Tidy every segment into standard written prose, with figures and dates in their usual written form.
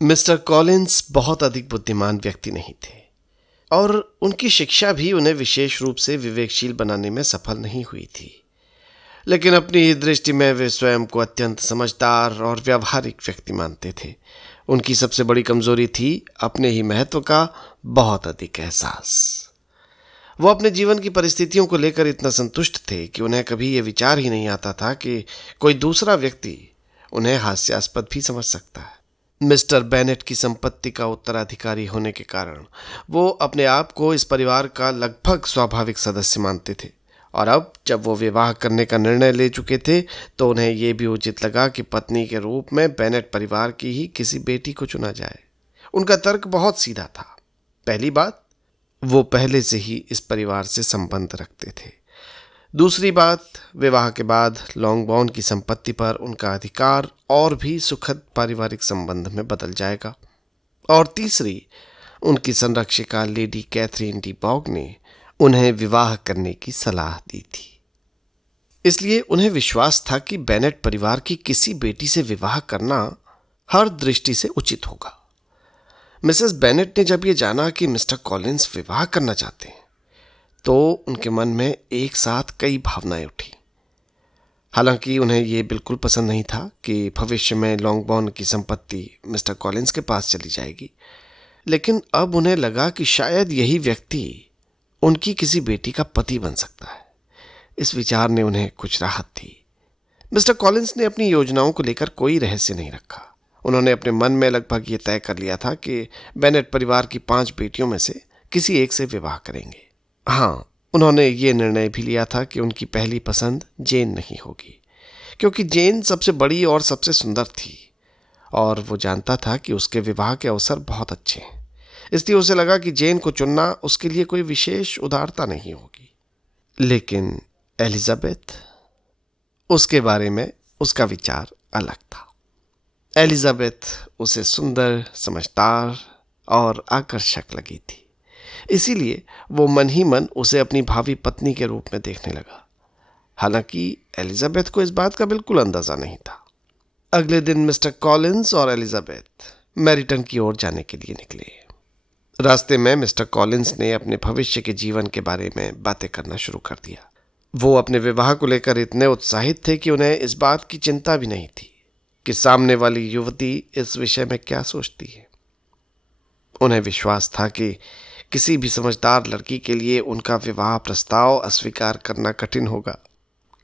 Mister Collins बहुत अधिक बुद्धिमान व्यक्ति नहीं थे और उनकी शिक्षा भी उन्हें विशेष रूप से विवेकशील बनाने में सफल नहीं हुई थी। लेकिन अपनी ही दृष्टि में वे स्वयं को अत्यंत समझदार और व्यावहारिक व्यक्ति मानते थे। उनकी सबसे बड़ी कमजोरी थी अपने ही महत्व का बहुत अधिक एहसास। वो अपने जीवन की परिस्थितियों को लेकर इतना संतुष्ट थे कि उन्हें कभी ये विचार ही नहीं आता था कि कोई दूसरा व्यक्ति उन्हें हास्यास्पद भी समझ सकता है। मिस्टर बेनेट की संपत्ति का उत्तराधिकारी होने के कारण वो अपने आप को इस परिवार का लगभग स्वाभाविक सदस्य मानते थे और अब जब वो विवाह करने का निर्णय ले चुके थे तो उन्हें यह भी उचित लगा कि पत्नी के रूप में बेनेट परिवार की ही किसी बेटी को चुना जाए। उनका तर्क बहुत सीधा था। पहली बात, वो पहले से ही इस परिवार से संबंध रखते थे। दूसरी बात, विवाह के बाद लॉन्गबॉर्न की संपत्ति पर उनका अधिकार और भी सुखद पारिवारिक संबंध में बदल जाएगा। और तीसरी, उनकी संरक्षिका लेडी कैथरीन डी बॉग ने उन्हें विवाह करने की सलाह दी थी। इसलिए उन्हें विश्वास था कि बेनेट परिवार की किसी बेटी से विवाह करना हर दृष्टि से उचित होगा। मिसेस बेनेट ने जब ये जाना कि मिस्टर कॉलिंस विवाह करना चाहते हैं तो उनके मन में एक साथ कई भावनाएं उठी। हालांकि उन्हें यह बिल्कुल पसंद नहीं था कि भविष्य में लॉन्गबॉर्न की संपत्ति मिस्टर कॉलिंस के पास चली जाएगी, लेकिन अब उन्हें लगा कि शायद यही व्यक्ति उनकी किसी बेटी का पति बन सकता है। इस विचार ने उन्हें कुछ राहत दी। मिस्टर कॉलिंस ने अपनी योजनाओं को लेकर कोई रहस्य नहीं रखा। उन्होंने अपने मन में लगभग ये तय कर लिया था कि बेनेट परिवार की 5 बेटियों में से किसी एक से विवाह करेंगे। हाँ, उन्होंने ये निर्णय भी लिया था कि उनकी पहली पसंद जेन नहीं होगी, क्योंकि जेन सबसे बड़ी और सबसे सुंदर थी और वो जानता था कि उसके विवाह के अवसर बहुत अच्छे हैं। इसलिए उसे लगा कि जेन को चुनना उसके लिए कोई विशेष उदारता नहीं होगी। लेकिन एलिजाबेथ, उसके बारे में उसका विचार अलग था। एलिजाबेथ उसे सुंदर, समझदार और आकर्षक लगी थी। इसीलिए वो मन ही मन उसे अपनी भावी पत्नी के रूप में देखने लगा। हालांकि एलिजाबेथ को इस बात का बिल्कुल अंदाजा नहीं था। अगले दिन मिस्टर कॉलिंस और एलिजाबेथ मैरिटन की ओर जाने के लिए निकले। रास्ते में मिस्टर कॉलिंस ने अपने भविष्य के जीवन के बारे में बातें करना शुरू कर दिया। वो अपने विवाह को लेकर इतने उत्साहित थे कि उन्हें इस बात की चिंता भी नहीं थी कि सामने वाली युवती इस विषय में क्या सोचती है। उन्हें विश्वास था कि किसी भी समझदार लड़की के लिए उनका विवाह प्रस्ताव अस्वीकार करना कठिन होगा।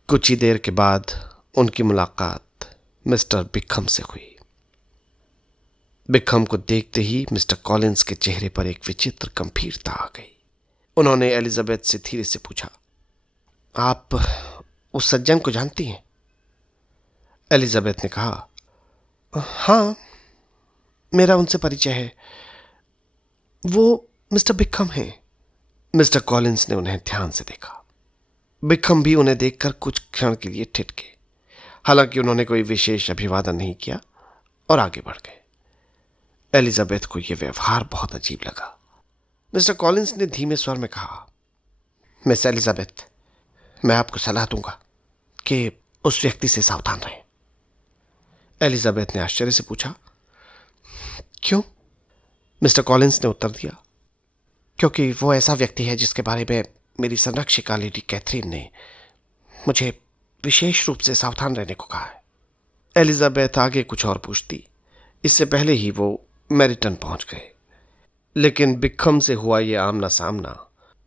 कुछ ही देर के बाद उनकी मुलाकात मिस्टर बिकहम से हुई। बिकहम को देखते ही मिस्टर कॉलिंस के चेहरे पर एक विचित्र गंभीरता आ गई। उन्होंने एलिजाबेथ से धीरे से पूछा, आप उस सज्जन को जानती हैं? एलिजाबेथ ने कहा, हाँ, मेरा उनसे परिचय है। वो मिस्टर बिकहम हैं। मिस्टर कॉलिंस ने उन्हें ध्यान से देखा। बिकहम भी उन्हें देखकर कुछ क्षण के लिए ठिठके। हालांकि उन्होंने कोई विशेष अभिवादन नहीं किया और आगे बढ़ गए। एलिजाबेथ को यह व्यवहार बहुत अजीब लगा। मिस्टर कॉलिंस ने धीमे स्वर में कहा, मिस एलिजाबेथ, मैं आपको सलाह दूंगा कि उस व्यक्ति से सावधान रहें। एलिजाबेथ ने आश्चर्य से पूछा, क्यों? मिस्टर कॉलिंस ने उत्तर दिया, क्योंकि वो ऐसा व्यक्ति है जिसके बारे में मेरी संरक्षिका लेडी कैथरीन ने मुझे विशेष रूप से सावधान रहने को कहा है। एलिजाबेथ आगे कुछ और पूछती, इससे पहले ही वो मैरिटन पहुंच गए। लेकिन बिकहम से हुआ यह आमना सामना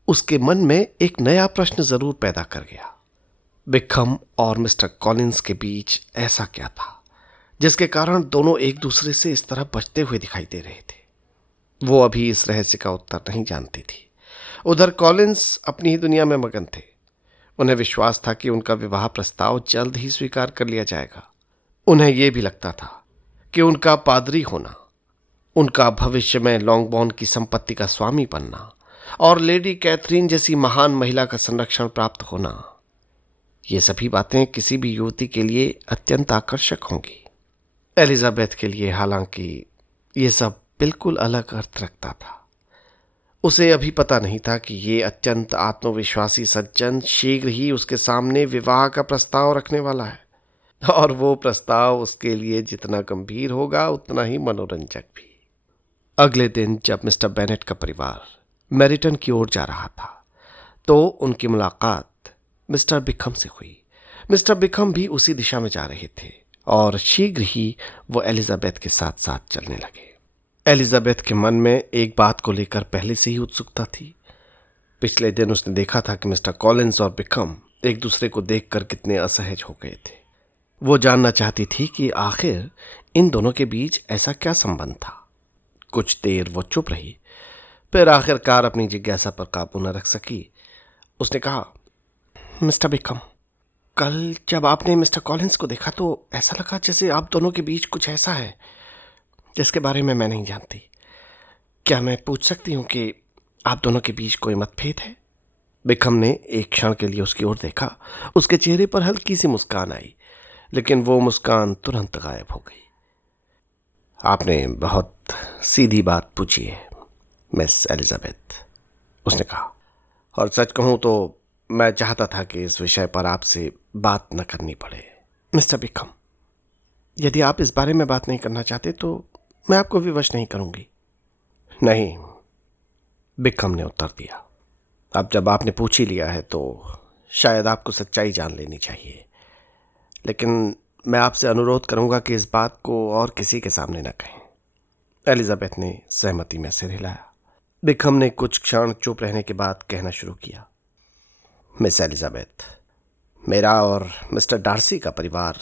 उसके मन में एक नया प्रश्न जरूर पैदा कर गया। बिकहम और मिस्टर कॉलिंस के बीच ऐसा क्या था जिसके कारण दोनों एक दूसरे से इस तरह बचते हुए दिखाई दे रहे थे? वो अभी इस रहस्य का उत्तर नहीं जानती थी। उधर कॉलिंस अपनी ही दुनिया में मगन थे। उन्हें विश्वास था कि उनका विवाह प्रस्ताव जल्द ही स्वीकार कर लिया जाएगा। उन्हें यह भी लगता था कि उनका पादरी होना, उनका भविष्य में लॉन्गबॉर्न की संपत्ति का स्वामी बनना और लेडी कैथरीन जैसी महान महिला का संरक्षण प्राप्त होना, ये सभी बातें किसी भी युवती के लिए अत्यंत आकर्षक होंगी। एलिजाबेथ के लिए हालांकि ये सब बिल्कुल अलग अर्थ रखता था। उसे अभी पता नहीं था कि ये अत्यंत आत्मविश्वासी सज्जन शीघ्र ही उसके सामने विवाह का प्रस्ताव रखने वाला है। और वो प्रस्ताव उसके लिए जितना गंभीर होगा उतना ही मनोरंजक भी। अगले दिन जब मिस्टर बेनेट का परिवार मैरिटन की ओर जा रहा था तो उनकी मुलाकात मिस्टर बिकम से हुई। मिस्टर बिकम भी उसी दिशा में जा रहे थे और शीघ्र ही वो एलिजाबेथ के साथ साथ चलने लगे। एलिजाबेथ के मन में एक बात को लेकर पहले से ही उत्सुकता थी। पिछले दिन उसने देखा था कि मिस्टर कॉलिंस और बिकम एक दूसरे को देखकर कितने असहज हो गए थे। वो जानना चाहती थी कि आखिर इन दोनों के बीच ऐसा क्या संबंध था। कुछ देर वो चुप रही, फिर आखिरकार अपनी जिज्ञासा पर काबू न रख सकी। उसने कहा, मिस्टर बिकम, कल जब आपने मिस्टर कॉलिंस को देखा तो ऐसा लगा जैसे आप दोनों के बीच कुछ ऐसा है जिसके बारे में मैं नहीं जानती। क्या मैं पूछ सकती हूँ कि आप दोनों के बीच कोई मतभेद है? बिकम ने एक क्षण के लिए उसकी ओर देखा। उसके चेहरे पर हल्की सी मुस्कान आई, लेकिन वो मुस्कान तुरंत गायब हो गई। आपने बहुत सीधी बात पूछी है मिस एलिजाबेथ, उसने कहा, और सच कहूं तो मैं चाहता था कि इस विषय पर आपसे बात न करनी पड़े। मिस्टर बिकम, यदि आप इस बारे में बात नहीं करना चाहते तो मैं आपको विवश नहीं करूंगी। नहीं, बिकम ने उत्तर दिया। अब जब आपने पूछ ही लिया है तो शायद आपको सच्चाई जान लेनी चाहिए, लेकिन मैं आपसे अनुरोध करूंगा कि इस बात को और किसी के सामने न कहें। एलिजाबेथ ने सहमति में सिर हिलाया। बिकम ने कुछ क्षण चुप रहने के बाद कहना शुरू किया, मिस एलिजाबेथ, मेरा और मिस्टर डार्सी का परिवार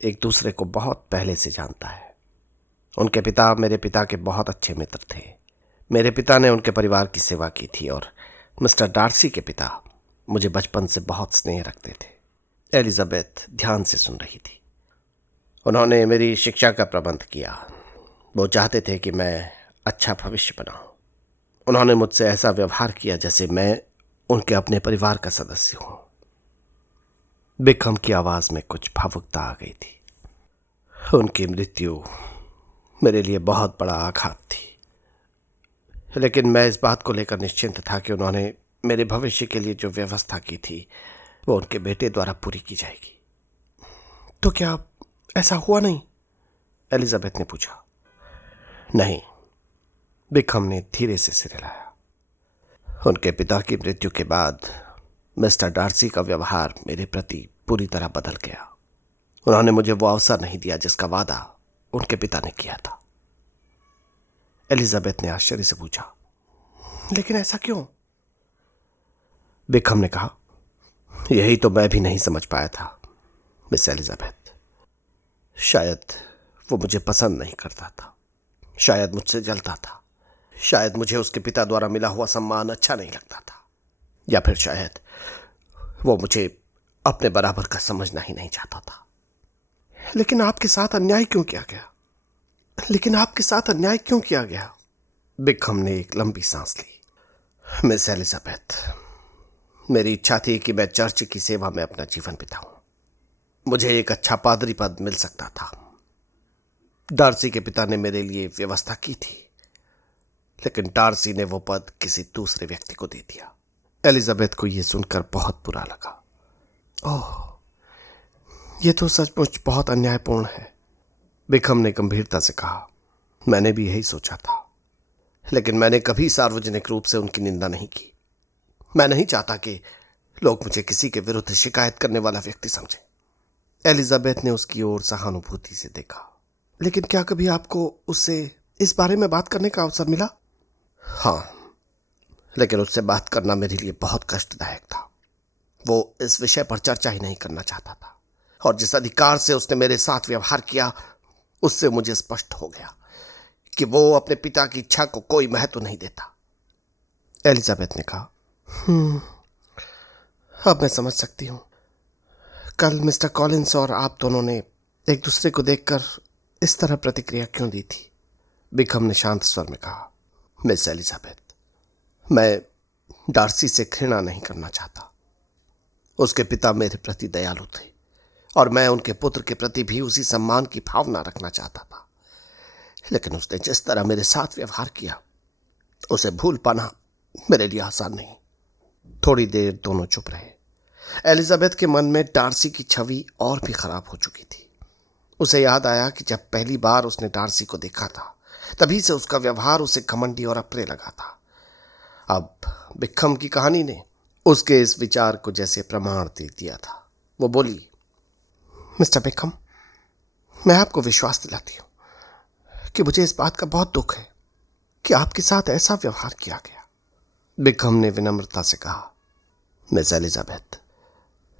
एक दूसरे को बहुत पहले से जानता है। उनके पिता मेरे पिता के बहुत अच्छे मित्र थे। मेरे पिता ने उनके परिवार की सेवा की थी और मिस्टर डार्सी के पिता मुझे बचपन से बहुत स्नेह रखते थे। एलिजाबेथ ध्यान से सुन रही थी। उन्होंने मेरी शिक्षा का प्रबंध किया। वो चाहते थे कि मैं अच्छा भविष्य बनाऊं। उन्होंने मुझसे ऐसा व्यवहार किया जैसे मैं उनके अपने परिवार का सदस्य हूं। बिकम की आवाज में कुछ भावुकता आ गई थी। उनकी मृत्यु मेरे लिए बहुत बड़ा आघात थी, लेकिन मैं इस बात को लेकर निश्चिंत था कि उन्होंने मेरे भविष्य के लिए जो व्यवस्था की थी वो उनके बेटे द्वारा पूरी की जाएगी। तो क्या ऐसा हुआ नहीं? एलिजाबेथ ने पूछा। नहीं, बिकम ने धीरे से सिर हिलाया। उनके पिता की मृत्यु के बाद मिस्टर डार्सी का व्यवहार मेरे प्रति पूरी तरह बदल गया। उन्होंने मुझे वो अवसर नहीं दिया जिसका वादा उनके पिता ने किया था। एलिजाबेथ ने आश्चर्य से पूछा, लेकिन ऐसा क्यों? बिकम ने कहा, यही तो मैं भी नहीं समझ पाया था मिस एलिजाबेथ। शायद वो मुझे पसंद नहीं करता था, शायद मुझसे जलता था, शायद मुझे उसके पिता द्वारा मिला हुआ सम्मान अच्छा नहीं लगता था, या फिर शायद वो मुझे अपने बराबर का समझना ही नहीं चाहता था। लेकिन आपके साथ अन्याय क्यों किया गया? लेकिन आपके साथ अन्याय क्यों किया गया? बिकम ने एक लंबी सांस ली। मिस एलिजाबेथ, मेरी इच्छा थी कि मैं चर्च की सेवा में अपना जीवन बिताऊं। मुझे एक अच्छा पादरी पद मिल सकता था। डार्सी के पिता ने मेरे लिए व्यवस्था की थी, लेकिन डार्सी ने वो पद किसी दूसरे व्यक्ति को दे दिया। एलिजाबेथ को यह सुनकर बहुत बुरा लगा। ओह, यह तो सचमुच बहुत अन्यायपूर्ण है, बिकम ने गंभीरता से कहा। मैंने भी यही सोचा था, लेकिन मैंने कभी सार्वजनिक रूप से उनकी निंदा नहीं की। मैं नहीं चाहता कि लोग मुझे किसी के विरुद्ध शिकायत करने वाला व्यक्ति समझें। एलिजाबेथ ने उसकी ओर सहानुभूति से देखा। लेकिन क्या कभी आपको उससे इस बारे में बात करने का अवसर मिला? हाँ, लेकिन उससे बात करना मेरे लिए बहुत कष्टदायक था। वो इस विषय पर चर्चा ही नहीं करना चाहता था, और जिस अधिकार से उसने मेरे साथ व्यवहार किया उससे मुझे स्पष्ट हो गया कि वो अपने पिता की इच्छा को कोई महत्व नहीं देता। एलिजाबेथ ने कहा, अब मैं समझ सकती हूं। कल मिस्टर कॉलिंस और आप दोनों ने एक दूसरे को देखकर इस तरह प्रतिक्रिया क्यों दी थी? बिकम ने शांत स्वर में कहा, मिस एलिजाबेथ, मैं डार्सी से घृणा नहीं करना चाहता। उसके पिता मेरे प्रति दयालु थे और मैं उनके पुत्र के प्रति भी उसी सम्मान की भावना रखना चाहता था, लेकिन उसने जिस तरह मेरे साथ व्यवहार किया उसे भूल पाना मेरे लिए आसान नहीं। थोड़ी देर दोनों चुप रहे। एलिजाबेथ के मन में डार्सी की छवि और भी खराब हो चुकी थी। उसे याद आया कि जब पहली बार उसने डार्सी को देखा था, तभी से उसका व्यवहार उसे घमंडी और अप्रिय लगा था। अब बिक्रम की कहानी ने उसके इस विचार को जैसे प्रमाण दे दिया था। वो बोली, मिस्टर बिक्रम, मैं आपको विश्वास दिलाती हूँ कि मुझे इस बात का बहुत दुख है कि आपके साथ ऐसा व्यवहार किया गया। बिक्रम ने विनम्रता से कहा, मिस एलिजाबेथ,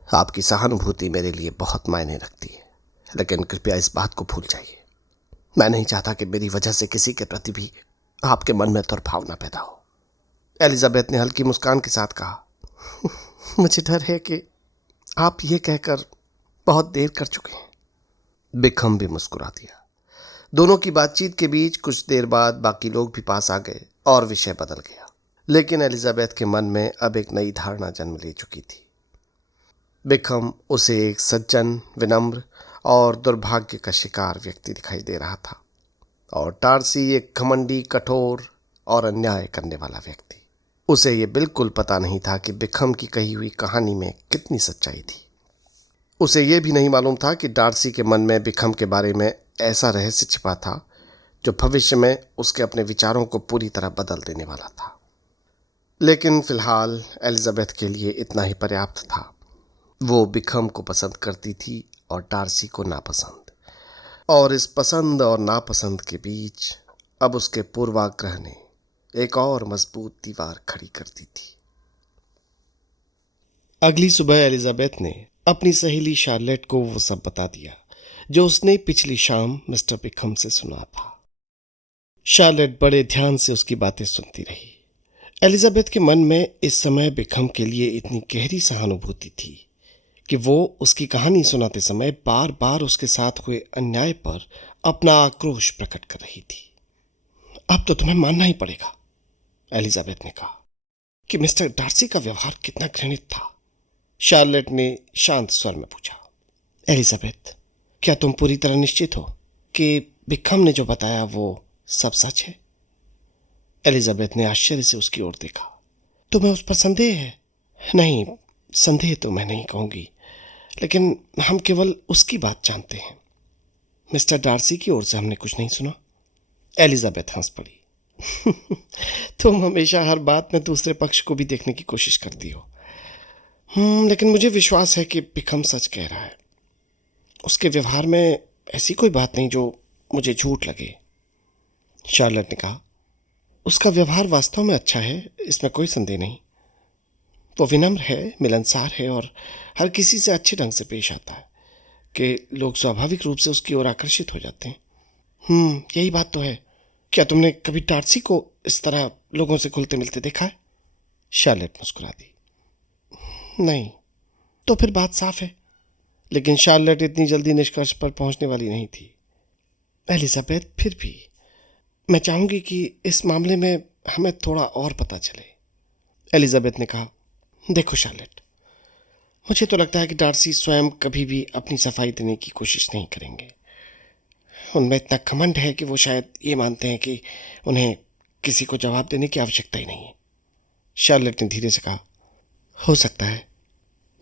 आपकी सहानुभूति मेरे लिए बहुत मायने रखती है, लेकिन कृपया इस बात को भूल जाइए। मैं नहीं चाहता कि मेरी वजह से किसी के प्रति भी आपके मन में दुर्भावना पैदा हो। एलिजाबेथ ने हल्की मुस्कान के साथ कहा, मुझे डर है कि आप ये कहकर बहुत देर कर चुके हैं। बिक्रम भी मुस्कुरा दिया। दोनों की बातचीत के बीच कुछ देर बाद बाकी लोग भी पास आ गए और विषय बदल गया। लेकिन एलिजाबेथ के मन में अब एक नई धारणा जन्म ले चुकी थी। बिक्रम उसे एक सज्जन, विनम्र और दुर्भाग्य का शिकार व्यक्ति दिखाई दे रहा था, और डार्सी एक घमंडी, कठोर और अन्याय करने वाला व्यक्ति। उसे ये बिल्कुल पता नहीं था कि बिक्रम की कही हुई कहानी में कितनी सच्चाई थी। उसे यह भी नहीं मालूम था कि डार्सी के मन में बिक्रम के बारे में ऐसा रहस्य छिपा था जो भविष्य में उसके अपने विचारों को पूरी तरह बदल देने वाला था। लेकिन फिलहाल एलिजाबेथ के लिए इतना ही पर्याप्त था। वो बिक्रम को पसंद करती थी और डार्सी को नापसंद, और इस पसंद और नापसंद के बीच अब उसके पूर्वाग्रह ने एक और मजबूत दीवार खड़ी कर दी थी। अगली सुबह एलिजाबेथ ने अपनी सहेली शार्लेट को वो सब बता दिया जो उसने पिछली शाम मिस्टर बिक्रम से सुना था। शार्लेट बड़े ध्यान से उसकी बातें सुनती रही। एलिजाबेथ के मन में इस समय बिक्रम के लिए इतनी गहरी सहानुभूति थी कि वो उसकी कहानी सुनाते समय बार बार उसके साथ हुए अन्याय पर अपना आक्रोश प्रकट कर रही थी। अब तो तुम्हें मानना ही पड़ेगा, एलिजाबेथ ने कहा, कि मिस्टर डार्सी का व्यवहार कितना घृणित था। शार्लेट ने शांत स्वर में पूछा, एलिजाबेथ, क्या तुम पूरी तरह निश्चित हो कि बिक्रम ने जो बताया वो सब सच है? एलिजाबेथ ने आश्चर्य से उसकी ओर देखा। तुम्हें उस पर संदेह है? नहीं, संदेह तो मैं नहीं कहूंगी, लेकिन हम केवल उसकी बात जानते हैं। मिस्टर डार्सी की ओर से हमने कुछ नहीं सुना। एलिजाबेथ हंस पड़ी। तुम हमेशा हर बात में दूसरे पक्ष को भी देखने की कोशिश करती हो। लेकिन मुझे विश्वास है कि बिक्रम सच कह रहा है। उसके व्यवहार में ऐसी कोई बात नहीं जो मुझे झूठ लगे। शार्लेट ने कहा, उसका व्यवहार वास्तव में अच्छा है, इसमें कोई संदेह नहीं। वो विनम्र है, मिलनसार है और हर किसी से अच्छे ढंग से पेश आता है कि लोग स्वाभाविक रूप से उसकी ओर आकर्षित हो जाते हैं। यही बात तो है। क्या तुमने कभी डार्सी को इस तरह लोगों से घुलते मिलते देखा है? शार्लेट मुस्कुरा दी। नहीं। तो फिर बात साफ है। लेकिन शार्लेट इतनी जल्दी निष्कर्ष पर पहुंचने वाली नहीं थी। एलिजाबेथ, फिर भी मैं चाहूंगी कि इस मामले में हमें थोड़ा और पता चले। एलिजाबेथ ने कहा, देखो शार्लेट, मुझे तो लगता है कि डार्सी स्वयं कभी भी अपनी सफाई देने की कोशिश नहीं करेंगे। उनमें इतना घमंड है कि वो शायद ये मानते हैं कि उन्हें किसी को जवाब देने की आवश्यकता ही नहीं है। शार्लेट ने धीरे से कहा, हो सकता है।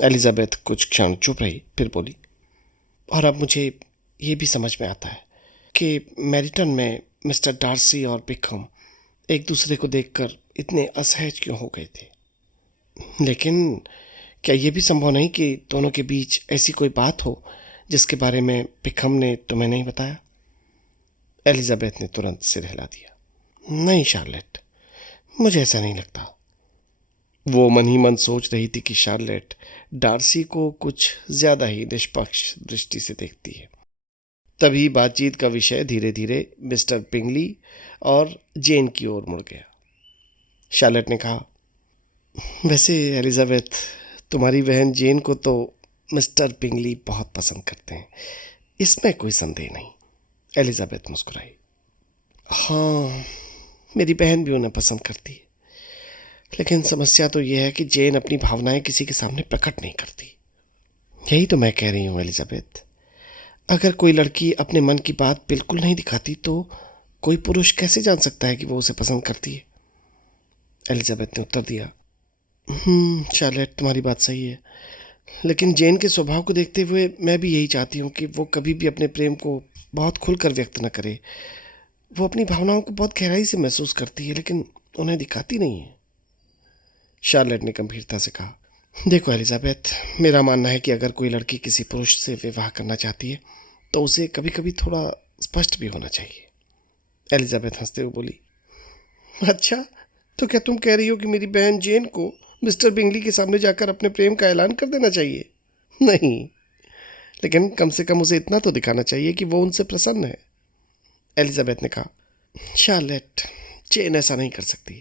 एलिजाबेथ कुछ क्षण चुप रही, फिर बोली, और अब मुझे ये भी समझ में आता है कि मैरिटन में मिस्टर डार्सी और बिक्रम एक दूसरे को देखकर इतने असहज क्यों हो गए थे। लेकिन क्या ये भी संभव नहीं कि दोनों के बीच ऐसी कोई बात हो जिसके बारे में बिक्रम ने तुम्हें नहीं बताया? एलिजाबेथ ने तुरंत सिर हिला दिया। नहीं शार्लेट, मुझे ऐसा नहीं लगता। वो मन ही मन सोच रही थी कि शार्लेट डार्सी को कुछ ज्यादा ही निष्पक्ष दृष्टि से देखती है। तभी बातचीत का विषय धीरे धीरे मिस्टर बिंगली और जेन की ओर मुड़ गया। शार्लेट ने कहा, वैसे एलिजाबेथ, तुम्हारी बहन जेन को तो मिस्टर बिंगली बहुत पसंद करते हैं, इसमें कोई संदेह नहीं। एलिजाबेथ मुस्कुराई। हाँ, मेरी बहन भी उन्हें पसंद करती है, लेकिन समस्या तो यह है कि जेन अपनी भावनाएं किसी के सामने प्रकट नहीं करती। यही तो मैं कह रही हूँ एलिजाबेथ, अगर कोई लड़की अपने मन की बात बिल्कुल नहीं दिखाती तो कोई पुरुष कैसे जान सकता है कि वो उसे पसंद करती है? एलिजाबेथ ने उत्तर दिया, शार्लेट, तुम्हारी बात सही है, लेकिन जेन के स्वभाव को देखते हुए मैं भी यही चाहती हूँ कि वो कभी भी अपने प्रेम को बहुत खुलकर व्यक्त न करे। वो अपनी भावनाओं को बहुत गहराई से महसूस करती है, लेकिन उन्हें दिखाती नहीं है। शार्लेट ने गंभीरता से कहा, देखो एलिजाबेथ, मेरा मानना है कि अगर कोई लड़की किसी पुरुष से विवाह करना चाहती है तो उसे कभी कभी थोड़ा स्पष्ट भी होना चाहिए। एलिजाबेथ हंसते हुए बोली, अच्छा, तो क्या तुम कह रही हो कि मेरी बहन जेन को मिस्टर बिंगली के सामने जाकर अपने प्रेम का ऐलान कर देना चाहिए? नहीं, लेकिन कम से कम उसे इतना तो दिखाना चाहिए कि वो उनसे प्रसन्न है। एलिजाबेथ ने कहा, शार्लेट, जेन ऐसा नहीं कर सकती।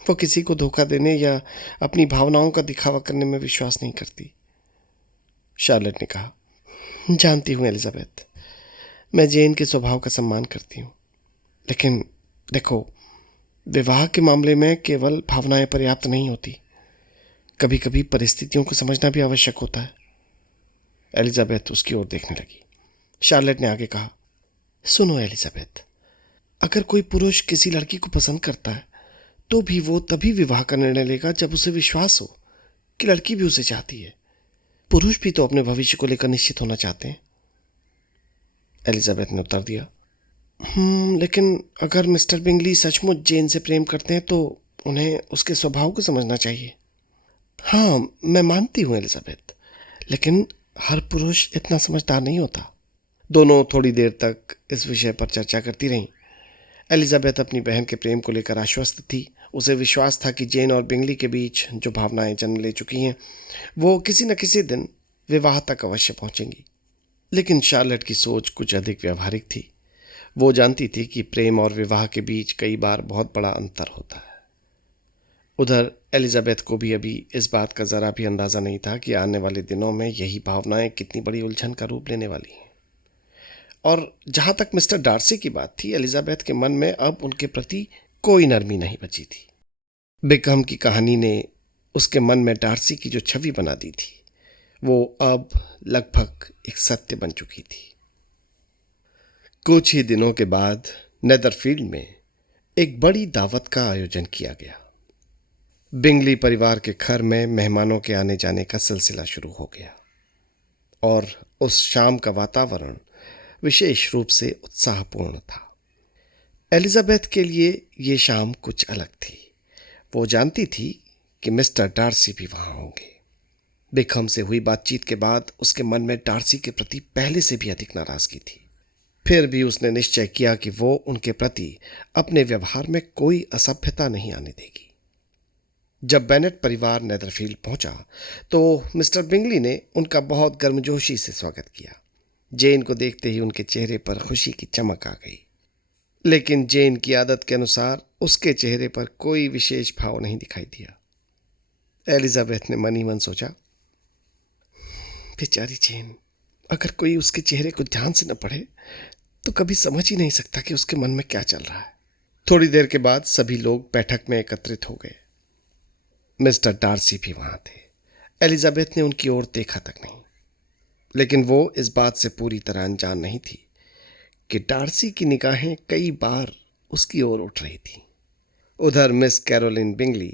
वो किसी को धोखा देने या अपनी भावनाओं का दिखावा करने में विश्वास नहीं करती। शार्लेट ने कहा, जानती हूँ एलिजाबेथ, मैं जेन के स्वभाव का सम्मान करती हूँ, लेकिन देखो, विवाह के मामले में केवल भावनाएं पर्याप्त नहीं होती। कभी कभी परिस्थितियों को समझना भी आवश्यक होता है। एलिजाबेथ उसकी ओर देखने लगी। शार्लेट ने आगे कहा, सुनो एलिजाबेथ, अगर कोई पुरुष किसी लड़की को पसंद करता है तो भी वो तभी विवाह का निर्णय लेगा जब उसे विश्वास हो कि लड़की भी उसे चाहती है। पुरुष भी तो अपने भविष्य को लेकर निश्चित होना चाहते हैं। एलिजाबेथ ने उत्तर दिया, लेकिन अगर मिस्टर बिंगली सचमुच जेन से प्रेम करते हैं तो उन्हें उसके स्वभाव को समझना चाहिए। हाँ, मैं मानती हूँ एलिजाबेथ, लेकिन हर पुरुष इतना समझदार नहीं होता। दोनों थोड़ी देर तक इस विषय पर चर्चा करती रहीं। एलिजाबेथ अपनी बहन के प्रेम को लेकर आश्वस्त थी। उसे विश्वास था कि जेन और बिंगली के बीच जो भावनाएं जन्म ले चुकी हैं वो किसी न किसी दिन विवाह तक अवश्य पहुंचेंगी। लेकिन शार्लेट की सोच कुछ अधिक व्यावहारिक थी। वो जानती थी कि प्रेम और विवाह के बीच कई बार बहुत बड़ा अंतर होता है। उधर एलिजाबेथ को भी अभी इस बात का जरा भी अंदाजा नहीं था कि आने वाले दिनों में यही भावनाएं कितनी बड़ी उलझन का रूप लेने वाली हैं। और जहां तक मिस्टर डार्सी की बात थी, एलिजाबेथ के मन में अब उनके प्रति कोई नरमी नहीं बची थी। बिकहम की कहानी ने उसके मन में डार्सी की जो छवि बना दी थी वो अब लगभग एक सत्य बन चुकी थी। कुछ ही दिनों के बाद नेदरफील्ड में एक बड़ी दावत का आयोजन किया गया। बिंगली परिवार के घर में मेहमानों के आने जाने का सिलसिला शुरू हो गया और उस शाम का वातावरण विशेष रूप से उत्साहपूर्ण था। एलिजाबेथ के लिए ये शाम कुछ अलग थी। वो जानती थी कि मिस्टर डार्सी भी वहां होंगे। बिकहम से हुई बातचीत के बाद उसके मन में डार्सी के प्रति पहले से भी अधिक नाराजगी थी। फिर भी उसने निश्चय किया कि वो उनके प्रति अपने व्यवहार में कोई असभ्यता नहीं आने देगी। जब बेनेट परिवार नेदरफील्ड पहुंचा तो मिस्टर बिंगली ने उनका बहुत गर्मजोशी से स्वागत किया। जेन को देखते ही उनके चेहरे पर खुशी की चमक आ गई, लेकिन जेन की आदत के अनुसार उसके चेहरे पर कोई विशेष भाव नहीं दिखाई दिया। एलिजाबेथ ने मन ही मन सोचा, बेचारी जेन, अगर कोई उसके चेहरे को ध्यान से न पढ़े तो कभी समझ ही नहीं सकता कि उसके मन में क्या चल रहा है। थोड़ी देर के बाद सभी लोग बैठक में एकत्रित हो गए। मिस्टर डार्सी भी वहां थे। एलिजाबेथ ने उनकी ओर देखा तक नहीं, लेकिन वो इस बात से पूरी तरह अनजान नहीं थी कि डार्सी की निगाहें कई बार उसकी ओर उठ रही थी। उधर मिस कैरोलिन बिंगली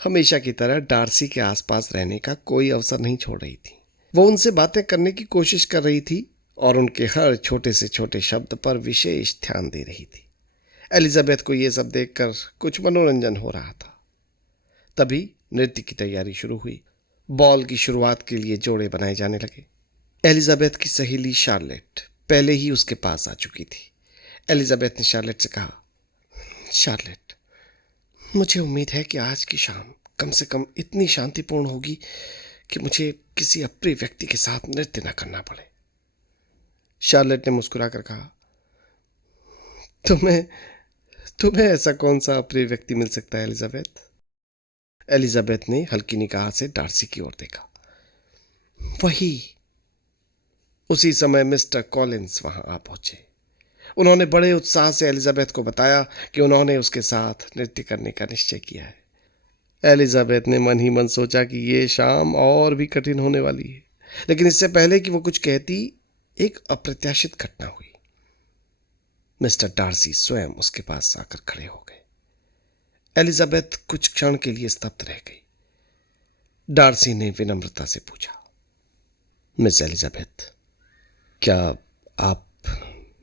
हमेशा की तरह डार्सी के आसपास रहने का कोई अवसर नहीं छोड़ रही थी। वो उनसे बातें करने की कोशिश कर रही थी और उनके हर छोटे से छोटे शब्द पर विशेष ध्यान दे रही थी। एलिजाबेथ को यह सब देखकर कुछ मनोरंजन हो रहा था। तभी नृत्य की तैयारी शुरू हुई। बॉल की शुरुआत के लिए जोड़े बनाए जाने लगे। एलिजाबेथ की सहेली शार्लेट पहले ही उसके पास आ चुकी थी। एलिजाबेथ ने शार्लेट से कहा, शार्लेट, मुझे उम्मीद है कि आज की शाम कम से कम इतनी शांतिपूर्ण होगी कि मुझे किसी अप्रिय व्यक्ति के साथ नृत्य न करना पड़े। शार्लेट ने मुस्कुराकर कहा, तुम्हें तुम्हें ऐसा कौन सा अप्रिय व्यक्ति मिल सकता है एलिजाबेथ? एलिजाबेथ ने हल्की निगाह से डार्सी की ओर देखा। वही। उसी समय मिस्टर कॉलिंस वहां आ पहुंचे। उन्होंने बड़े उत्साह से एलिजाबेथ को बताया कि उन्होंने उसके साथ नृत्य करने का निश्चय किया है। एलिजाबेथ ने मन ही मन सोचा कि ये शाम और भी कठिन होने वाली है, लेकिन इससे पहले कि वो कुछ कहती, एक अप्रत्याशित घटना हुई। मिस्टर डार्सी स्वयं उसके पास आकर खड़े हो गए। एलिजाबेथ कुछ क्षण के लिए स्तब्ध रह गई। डार्सी ने विनम्रता से पूछा, मिस एलिजाबेथ, क्या आप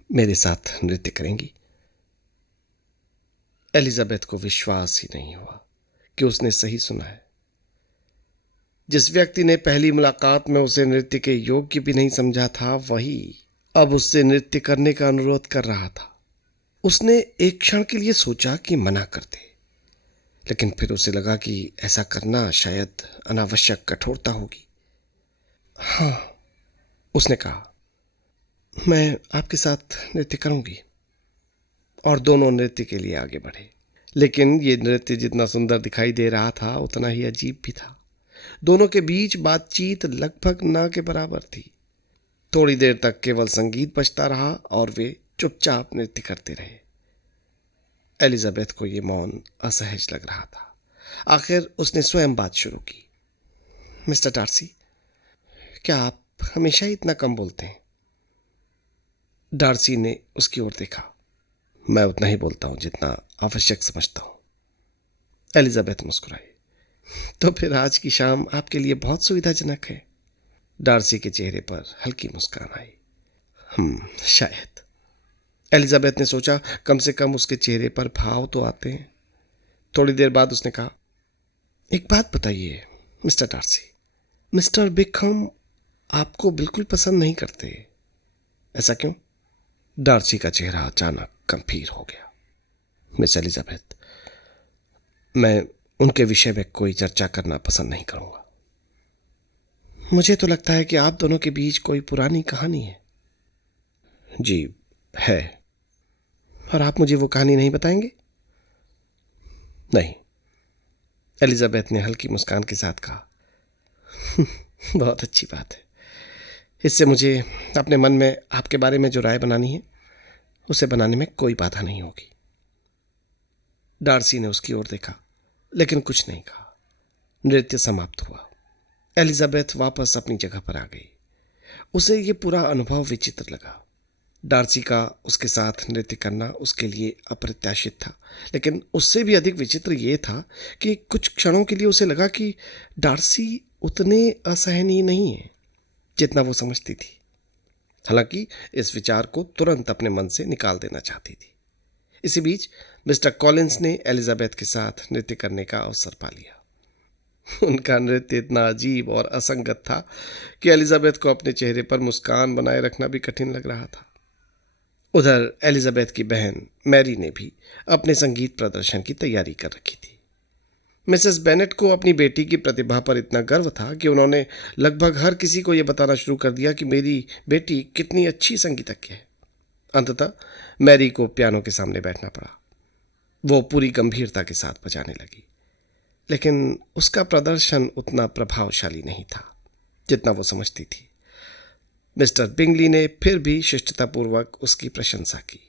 मेरे साथ नृत्य करेंगी? एलिजाबेथ को विश्वास ही नहीं हुआ कि उसने सही सुना है। जिस व्यक्ति ने पहली मुलाकात में उसे नृत्य के योग्य भी नहीं समझा था, वही अब उससे नृत्य करने का अनुरोध कर रहा था। उसने एक क्षण के लिए सोचा कि मना कर दे, लेकिन फिर उसे लगा कि ऐसा करना शायद अनावश्यक कठोरता होगी। हाँ, उसने कहा, मैं आपके साथ नृत्य करूंगी। और दोनों नृत्य के लिए आगे बढ़े। लेकिन ये नृत्य जितना सुंदर दिखाई दे रहा था, उतना ही अजीब भी था। दोनों के बीच बातचीत लगभग ना के बराबर थी। थोड़ी देर तक केवल संगीत बजता रहा और वे चुपचाप नृत्य करते रहे। एलिजाबेथ को यह मौन असहज लग रहा था। आखिर उसने स्वयं बात शुरू की। मिस्टर डार्सी, क्या आप हमेशा ही इतना कम बोलते हैं? डार्सी ने उसकी ओर देखा। मैं उतना ही बोलता हूं जितना आवश्यक समझता हूं। एलिजाबेथ मुस्कुराई। तो फिर आज की शाम आपके लिए बहुत सुविधाजनक है। डार्सी के चेहरे पर हल्की मुस्कान आई। शायद। एलिजाबेथ ने सोचा, कम से कम उसके चेहरे पर भाव तो आते हैं। थोड़ी देर बाद उसने कहा, एक बात बताइए मिस्टर डार्सी, मिस्टर बिकहम आपको बिल्कुल पसंद नहीं करते, ऐसा क्यों? डार्सी का चेहरा अचानक गंभीर हो गया। मिस एलिजाबेथ, मैं उनके विषय में कोई चर्चा करना पसंद नहीं करूंगा। मुझे तो लगता है कि आप दोनों के बीच कोई पुरानी कहानी है। जी है। और आप मुझे वो कहानी नहीं बताएंगे? नहीं, एलिजाबेथ ने हल्की मुस्कान के साथ कहा। बहुत अच्छी बात है। इससे मुझे अपने मन में आपके बारे में जो राय बनानी है, उसे बनाने में कोई बाधा नहीं होगी। डार्सी ने उसकी ओर देखा, लेकिन कुछ नहीं कहा। नृत्य समाप्त हुआ। एलिजाबेथ वापस अपनी जगह पर आ गई। उसे यह पूरा अनुभव विचित्र लगा। डार्सी का उसके साथ नृत्य करना उसके लिए अप्रत्याशित था, लेकिन उससे भी अधिक विचित्र यह था कि कुछ क्षणों के लिए उसे लगा कि डार्सी उतने असहनीय नहीं है जितना वो समझती थी। हालांकि इस विचार को तुरंत अपने मन से निकाल देना चाहती थी। इसी बीच मिस्टर कॉलिंस ने एलिजाबेथ के साथ नृत्य करने का अवसर पा लिया। उनका नृत्य इतना अजीब और असंगत था कि एलिजाबेथ को अपने चेहरे पर मुस्कान बनाए रखना भी कठिन लग रहा था। उधर एलिजाबेथ की बहन मैरी ने भी अपने संगीत प्रदर्शन की तैयारी कर रखी थी। मिसेस बेनेट को अपनी बेटी की प्रतिभा पर इतना गर्व था कि उन्होंने लगभग हर किसी को यह बताना शुरू कर दिया कि मेरी बेटी कितनी अच्छी संगीतज्ञ है। अंततः मैरी को पियानो के सामने बैठना पड़ा। वो पूरी गंभीरता के साथ बजाने लगी, लेकिन उसका प्रदर्शन उतना प्रभावशाली नहीं था जितना वो समझती थी। मिस्टर बिंगली ने फिर भी शिष्टतापूर्वक उसकी प्रशंसा की।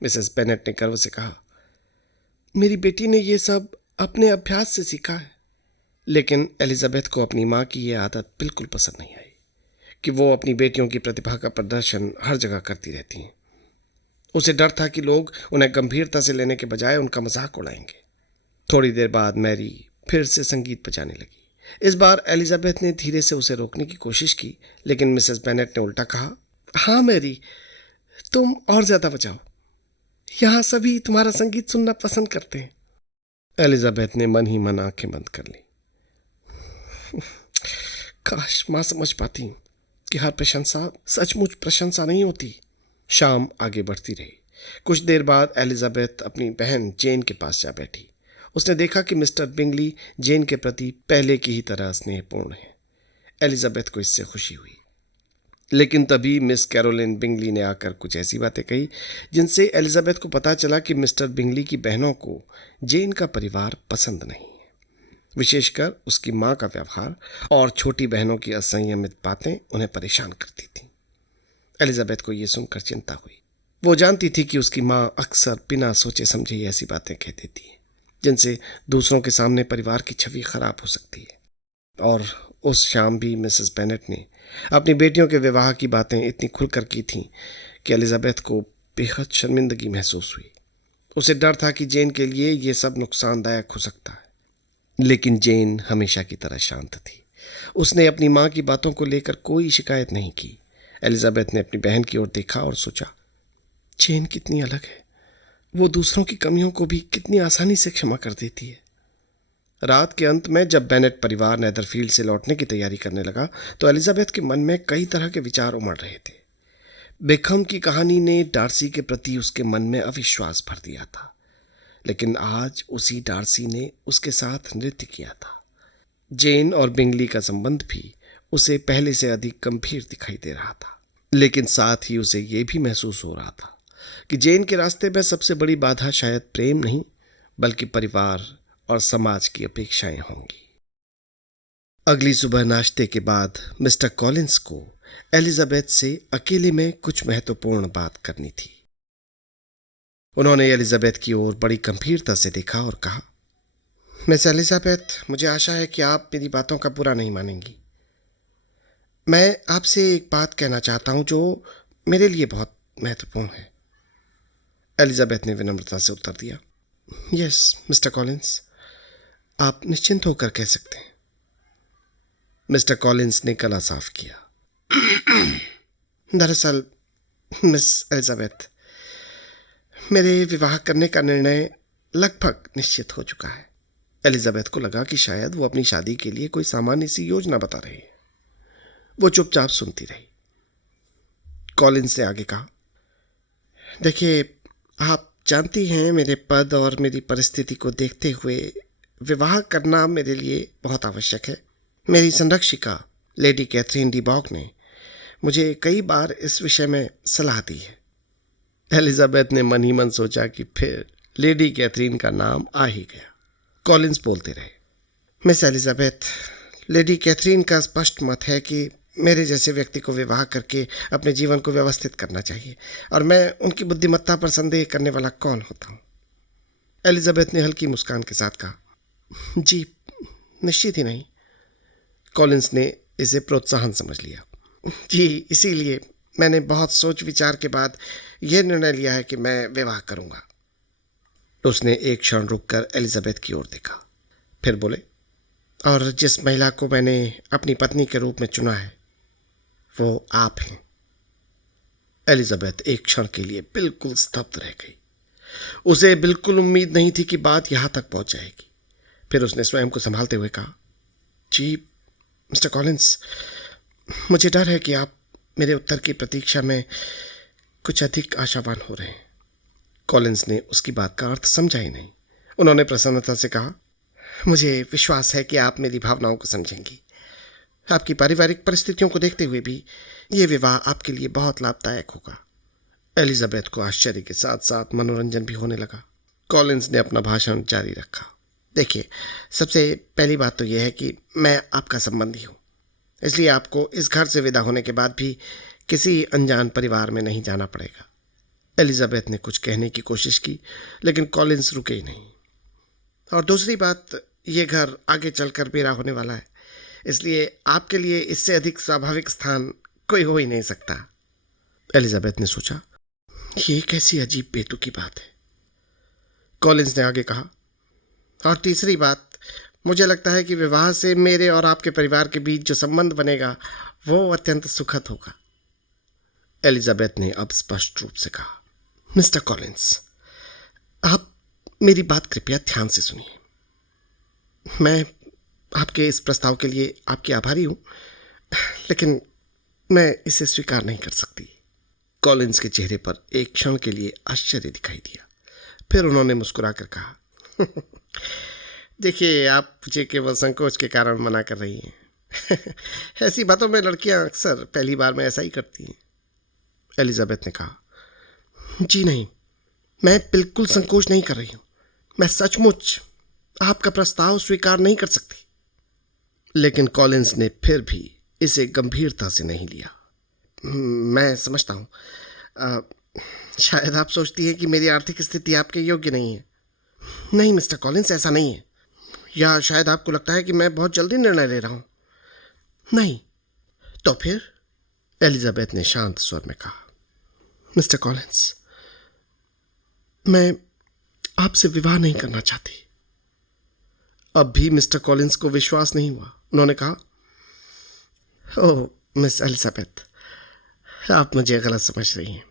मिसेस बेनेट ने गर्व से कहा, मेरी बेटी ने यह सब अपने अभ्यास से सीखा है। लेकिन एलिजाबेथ को अपनी माँ की यह आदत बिल्कुल पसंद नहीं आई कि वो अपनी बेटियों की प्रतिभा का प्रदर्शन हर जगह करती रहती हैं। उसे डर था कि लोग उन्हें गंभीरता से लेने के बजाय उनका मजाक उड़ाएंगे। थोड़ी देर बाद मैरी फिर से संगीत बजाने लगी। इस बार एलिजाबेथ ने धीरे से उसे रोकने की कोशिश की, लेकिन मिसेस बेनेट ने उल्टा कहा, हाँ मैरी, तुम और ज्यादा बजाओ। यहाँ सभी तुम्हारा संगीत सुनना पसंद करते हैं। एलिजाबेथ ने मन ही मन आंखें बंद कर ली। काश मां समझ पाती कि हर प्रशंसा सचमुच प्रशंसा नहीं होती। शाम आगे बढ़ती रही। कुछ देर बाद एलिजाबेथ अपनी बहन जेन के पास जा बैठी। उसने देखा कि मिस्टर बिंगली जेन के प्रति पहले की ही तरह स्नेहपूर्ण है। एलिजाबेथ को इससे खुशी हुई। लेकिन तभी मिस कैरोलिन बिंगली ने आकर कुछ ऐसी बातें कही जिनसे एलिजाबेथ को पता चला कि मिस्टर बिंगली की बहनों को जेन का परिवार पसंद नहीं है। विशेषकर उसकी माँ का व्यवहार और छोटी बहनों की असंयमित बातें उन्हें परेशान करती थीं। एलिजाबेथ को यह सुनकर चिंता हुई। वो जानती थी कि उसकी माँ अक्सर बिना सोचे समझे ही ऐसी बातें कह देती है जिनसे दूसरों के सामने परिवार की छवि खराब हो सकती है। और उस शाम भी मिसेस बेनेट ने अपनी बेटियों के विवाह की बातें इतनी खुलकर की थीं कि एलिजाबेथ को बेहद शर्मिंदगी महसूस हुई। उसे डर था कि जेन के लिए यह सब नुकसानदायक हो सकता है, लेकिन जेन हमेशा की तरह शांत थी। उसने अपनी माँ की बातों को लेकर कोई शिकायत नहीं की। एलिजाबेथ ने अपनी बहन की ओर देखा और सोचा, जेन कितनी अलग है। वो दूसरों की कमियों को भी कितनी आसानी से क्षमा कर देती है। रात के अंत में जब बेनेट परिवार नेदरफील्ड से लौटने की तैयारी करने लगा तो एलिजाबेथ के मन में कई तरह के विचार उमड़ रहे थे। बेकहम की कहानी ने डार्सी के प्रति उसके मन में अविश्वास भर दिया था, लेकिन आज उसी डार्सी ने उसके साथ नृत्य किया था। जेन और बिंगली का संबंध भी उसे पहले से अधिक गंभीर दिखाई दे रहा था, लेकिन साथ ही उसे यह भी महसूस हो रहा था कि जेन के रास्ते में सबसे बड़ी बाधा शायद प्रेम नहीं बल्कि परिवार और समाज की अपेक्षाएं होंगी। अगली सुबह नाश्ते के बाद मिस्टर कॉलिंस को एलिजाबेथ से अकेले में कुछ महत्वपूर्ण बात करनी थी। उन्होंने एलिजाबेथ की ओर बड़ी गंभीरता से देखा और कहा, मिस एलिजाबेथ, मुझे आशा है कि आप मेरी बातों का बुरा नहीं मानेंगी। मैं आपसे एक बात कहना चाहता हूं जो मेरे लिए बहुत महत्वपूर्ण है। एलिजाबेथ ने विनम्रता से उत्तर दिया, यस मिस्टर कॉलिंस, आप निश्चिंत होकर कह सकते हैं। मिस्टर कॉलिंस ने गला साफ किया। दरअसल मिस एलिजाबेथ, मेरे विवाह करने का निर्णय लगभग निश्चित हो चुका है। एलिजाबेथ को लगा कि शायद वो अपनी शादी के लिए कोई सामान्य सी योजना बता रही है। वो चुपचाप सुनती रही। कॉलिंस ने आगे कहा, देखिए, आप जानती हैं मेरे पद और मेरी परिस्थिति को देखते हुए विवाह करना मेरे लिए बहुत आवश्यक है। मेरी संरक्षिका लेडी कैथरीन डी बॉक ने मुझे कई बार इस विषय में सलाह दी है। एलिजाबेथ ने मन ही मन सोचा कि फिर लेडी कैथरीन का नाम आ ही गया। कॉलिंस बोलते रहे, मिस एलिजाबेथ, लेडी कैथरीन का स्पष्ट मत है कि मेरे जैसे व्यक्ति को विवाह करके अपने जीवन को व्यवस्थित करना चाहिए, और मैं उनकी बुद्धिमत्ता पर संदेह करने वाला कौन होता हूँ। एलिजाबेथ ने हल्की मुस्कान के साथ कहा, जी निश्चित ही नहीं। कॉलिंस ने इसे प्रोत्साहन समझ लिया। जी, इसीलिए मैंने बहुत सोच विचार के बाद यह निर्णय लिया है कि मैं विवाह करूंगा। उसने एक क्षण रुककर एलिजाबेथ की ओर देखा, फिर बोले, और जिस महिला को मैंने अपनी पत्नी के रूप में चुना है वो आप हैं। एलिजाबेथ एक क्षण के लिए बिल्कुल स्तब्ध रह गई। उसे बिल्कुल उम्मीद नहीं थी कि बात यहां तक पहुंच जाएगी। फिर उसने स्वयं को संभालते हुए कहा, जी मिस्टर कॉलिंस, मुझे डर है कि आप मेरे उत्तर की प्रतीक्षा में कुछ अधिक आशावान हो रहे हैं। कॉलिंस ने उसकी बात का अर्थ समझा ही नहीं। उन्होंने प्रसन्नता से कहा, मुझे विश्वास है कि आप मेरी भावनाओं को समझेंगी। आपकी पारिवारिक परिस्थितियों को देखते हुए भी ये विवाह आपके लिए बहुत लाभदायक होगा। एलिजाबेथ को आश्चर्य के साथ साथ मनोरंजन भी होने लगा। कॉलिंस ने अपना भाषण जारी रखा, देखिए, सबसे पहली बात तो यह है कि मैं आपका संबंधी हूँ, इसलिए आपको इस घर से विदा होने के बाद भी किसी अनजान परिवार में नहीं जाना पड़ेगा। एलिजाबेथ ने कुछ कहने की कोशिश की, लेकिन कॉलिंस रुके ही नहीं। और दूसरी बात, ये घर आगे चलकर मेरा होने वाला है, इसलिए आपके लिए इससे अधिक स्वाभाविक स्थान कोई हो ही नहीं सकता। एलिजाबेथ ने सोचा, ये कैसी अजीब बेतुकी बात है। कॉलिंस ने आगे कहा, और तीसरी बात, मुझे लगता है कि विवाह से मेरे और आपके परिवार के बीच जो संबंध बनेगा वो अत्यंत सुखद होगा। एलिजाबेथ ने अब स्पष्ट रूप से कहा, मिस्टर कॉलिंस, आप मेरी बात कृपया ध्यान से सुनिए। मैं आपके इस प्रस्ताव के लिए आपकी आभारी हूं, लेकिन मैं इसे स्वीकार नहीं कर सकती। कॉलिंस के चेहरे पर एक क्षण के लिए आश्चर्य दिखाई दिया। फिर उन्होंने मुस्कुराकर कहा, देखिए, आप मुझे केवल संकोच के कारण मना कर रही हैं। ऐसी बातों में लड़कियां अक्सर पहली बार में ऐसा ही करती हैं। एलिजाबेथ ने कहा, जी नहीं, मैं बिल्कुल संकोच नहीं कर रही हूं। मैं सचमुच आपका प्रस्ताव स्वीकार नहीं कर सकती। लेकिन कॉलिंस ने फिर भी इसे गंभीरता से नहीं लिया। मैं समझता हूं, शायद आप सोचती हैं कि मेरी आर्थिक स्थिति आपके योग्य नहीं है। नहीं मिस्टर कॉलिंस, ऐसा नहीं है। या शायद आपको लगता है कि मैं बहुत जल्दी निर्णय ले रहा हूं। नहीं। तो फिर? एलिजाबेथ ने शांत स्वर में कहा, मिस्टर कॉलिंस, मैं आपसे विवाह नहीं करना चाहती। अब भी मिस्टर कॉलिंस को विश्वास नहीं हुआ। उन्होंने कहा, ओह मिस एलिजाबेथ, आप मुझे गलत समझ रही हैं।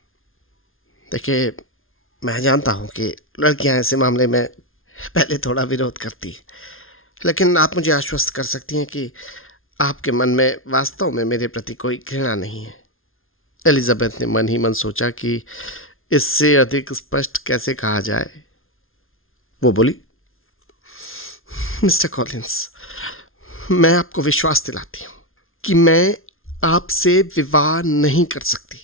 देखिए, मैं जानता हूँ कि लड़कियाँ ऐसे मामले में पहले थोड़ा विरोध करती हैं, लेकिन आप मुझे आश्वस्त कर सकती हैं कि आपके मन में वास्तव में मेरे प्रति कोई घृणा नहीं है। एलिजाबेथ ने मन ही मन सोचा कि इससे अधिक स्पष्ट कैसे कहा जाए। वो बोली, मिस्टर कॉलिंस, मैं आपको विश्वास दिलाती हूँ कि मैं आपसे विवाह नहीं कर सकती।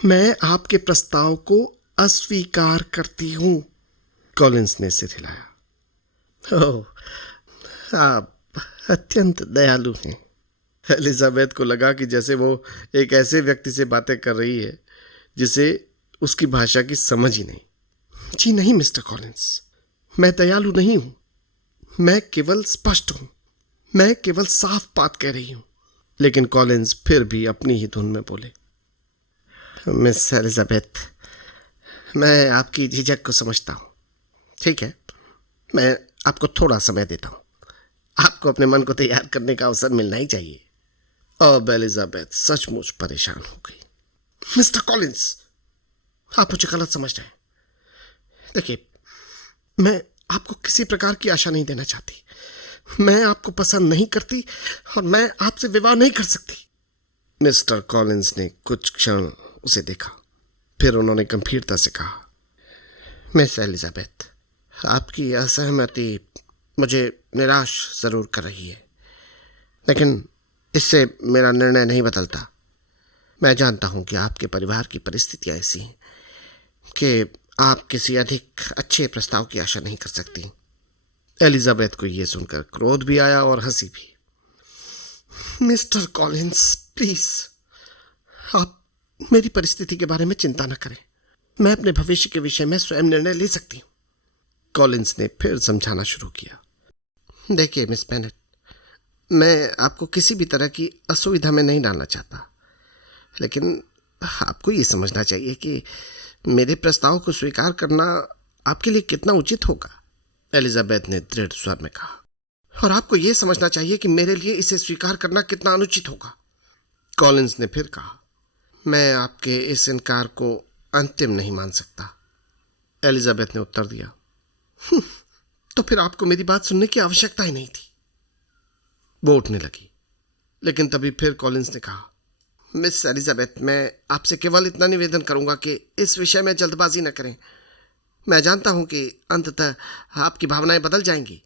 मैं आपके प्रस्ताव को अस्वीकार करती हूँ। कॉलिंस ने सिर हिलाया। ओह, आप अत्यंत दयालु हैं। एलिजाबेथ को लगा कि जैसे वो एक ऐसे व्यक्ति से बातें कर रही है जिसे उसकी भाषा की समझ ही नहीं। जी नहीं मिस्टर कॉलिंस, मैं दयालु नहीं हूं, मैं केवल स्पष्ट हूं, मैं केवल साफ बात कह रही हूं। लेकिन कॉलिंस फिर भी अपनी ही धुन में बोले, मिस एलिजाबेथ, मैं आपकी झिझक को समझता हूं। ठीक है, मैं आपको थोड़ा समय देता हूं। आपको अपने मन को तैयार करने का अवसर मिलना ही चाहिए। अब एलिजाबेथ सचमुच परेशान हो गई। मिस्टर कॉलिंस, आप मुझे गलत समझ रहे हैं। देखिए, मैं आपको किसी प्रकार की आशा नहीं देना चाहती। मैं आपको पसंद नहीं करती और मैं आपसे विवाह नहीं कर सकती। मिस्टर कॉलिंस ने कुछ क्षण उसे देखा, फिर उन्होंने गंभीरता से कहा, मिस एलिजाबेथ, आपकी असहमति मुझे निराश जरूर कर रही है, लेकिन इससे मेरा निर्णय नहीं बदलता। मैं जानता हूं कि आपके परिवार की परिस्थितियां ऐसी हैं कि आप किसी अधिक अच्छे प्रस्ताव की आशा नहीं कर सकती। एलिजाबेथ को यह सुनकर क्रोध भी आया और हंसी भी। मिस्टर कॉलिंस, प्लीज, आप मेरी परिस्थिति के बारे में चिंता न करें। मैं अपने भविष्य के विषय में स्वयं निर्णय ले सकती हूँ। कॉलिंस ने फिर समझाना शुरू किया। देखिए मिस बेनेट, मैं आपको किसी भी तरह की असुविधा में नहीं डालना चाहता, लेकिन आपको ये समझना चाहिए कि मेरे प्रस्ताव को स्वीकार करना आपके लिए कितना उचित होगा। एलिजाबेथ ने दृढ़ स्वर में कहा, और आपको यह समझना चाहिए कि मेरे लिए इसे स्वीकार करना कितना अनुचित होगा। कॉलिंस ने फिर कहा, मैं आपके इस इनकार को अंतिम नहीं मान सकता। एलिजाबेथ ने उत्तर दिया, तो फिर आपको मेरी बात सुनने की आवश्यकता ही नहीं थी। वो उठने लगी, लेकिन तभी फिर कॉलिंस ने कहा, मिस एलिजाबेथ, मैं आपसे केवल इतना निवेदन करूंगा कि इस विषय में जल्दबाजी न करें। मैं जानता हूं कि अंततः आपकी भावनाएं बदल जाएंगी।